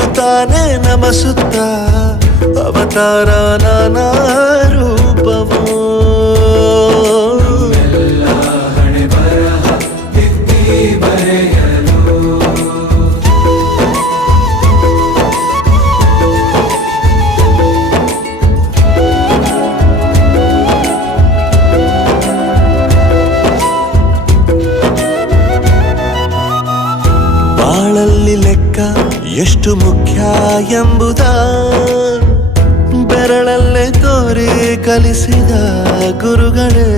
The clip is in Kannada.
ಇರುತ್ತಾನೆ ನಮ ಸುತ್ತ ಅವತಾರ ನಾನಾ ರೂಪವೋ. ಬಾಳಲ್ಲಿ ಲೆಕ್ಕ ಎಷ್ಟು ಮುಖ್ಯ ಎಂಬುದ ಬೆರಳಲ್ಲೇ ತೋರಿ ಕಲಿಸಿದ ಗುರುಗಳೇ.